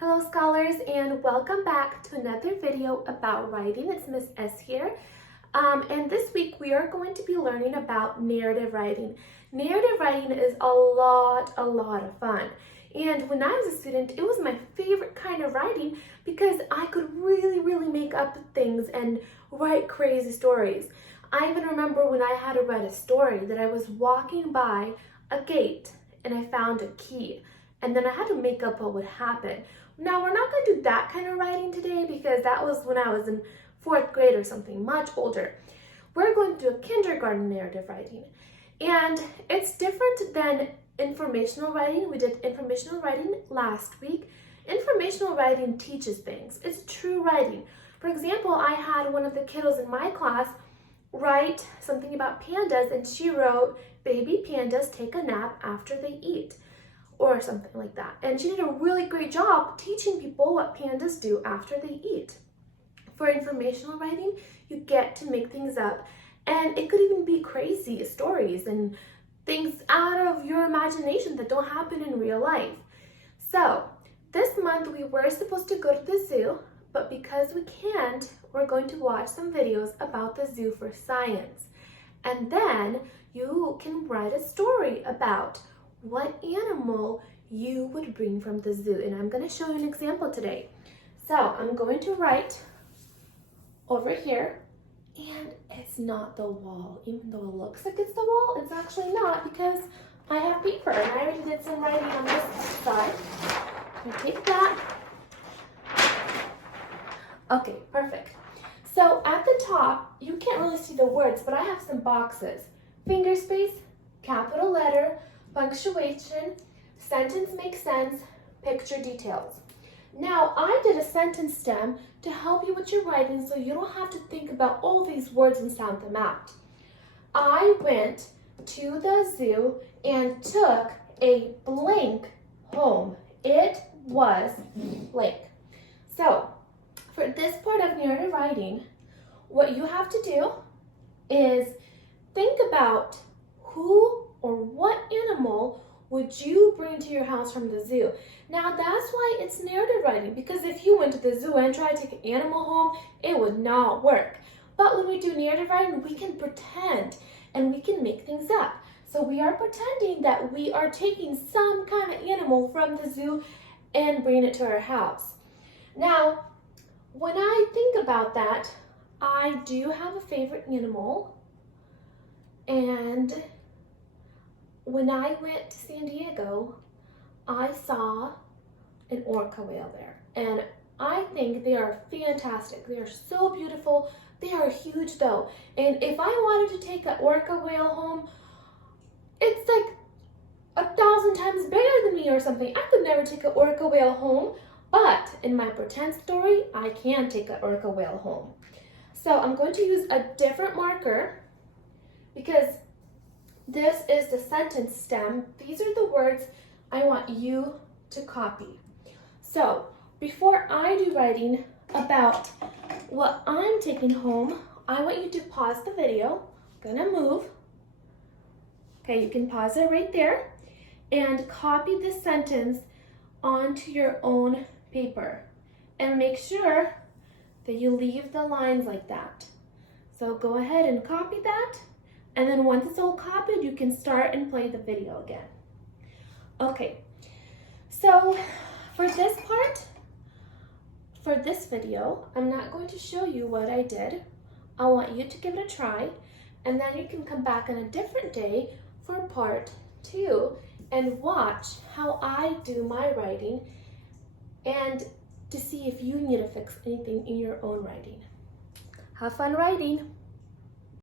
Hello scholars, and welcome back to another video about writing. It's Miss S here. And this week we are going to be learning about narrative writing. Narrative writing is a lot of fun. And when I was a student, it was my favorite kind of writing because I could really make up things and write crazy stories. I even remember when I had to write a story that I was walking by a gate and I found a key. And then I had to make up what would happen. Now, we're not going to do that kind of writing today because that was when I was in 4th grade or something, much older. We're going to do a kindergarten narrative writing. And it's different than informational writing. We did informational writing last week. Informational writing teaches things. It's true writing. For example, I had one of the kiddos in my class write something about pandas, and she wrote, "Baby pandas take a nap after they eat," or something like that. And she did a really great job teaching people what pandas do after they eat. For informational writing, you get to make things up, and it could even be crazy stories and things out of your imagination that don't happen in real life. So this month we were supposed to go to the zoo, but because we can't, we're going to watch some videos about the zoo for science. And then you can write a story about what animal you would bring from the zoo. And I'm going to show you an example today. So I'm going to write over here, and it's not the wall. Even though it looks like it's the wall, it's actually not because I have paper and I already did some writing on this side. I take that. Okay, perfect. So at the top, you can't really see the words, but I have some boxes. Finger space, capital letter, punctuation, sentence makes sense, picture details. Now, I did a sentence stem to help you with your writing so you don't have to think about all these words and sound them out. I went to the zoo and took a blank home. It was blank. So, for this part of narrative writing, what you have to do is think about who or what animal would you bring to your house from the zoo. Now that's why it's narrative writing, because if you went to the zoo and tried to take an animal home, it would not work. But when we do narrative writing, we can pretend and we can make things up. So we are pretending that we are taking some kind of animal from the zoo and bringing it to our house. Now, when I think about that, I do have a favorite animal, and when I went to San Diego, I saw an orca whale there, and I think they are fantastic. They are so beautiful. They are huge though, and if I wanted to take an orca whale home, it's like 1,000 times bigger than me or something. I could never take an orca whale home, but in my pretend story, I can take an orca whale home. So I'm going to use a different marker because this is the sentence stem. These are the words I want you to copy. So before I do writing about what I'm taking home, I want you to pause the video. I'm gonna move. Okay, you can pause it right there and copy this sentence onto your own paper. And make sure that you leave the lines like that. So go ahead and copy that. And then once it's all copied, you can start and play the video again. Okay, so for this part, for this video, I'm not going to show you what I did. I want you to give it a try, and then you can come back on a different day for part 2 and watch how I do my writing and to see if you need to fix anything in your own writing. Have fun writing!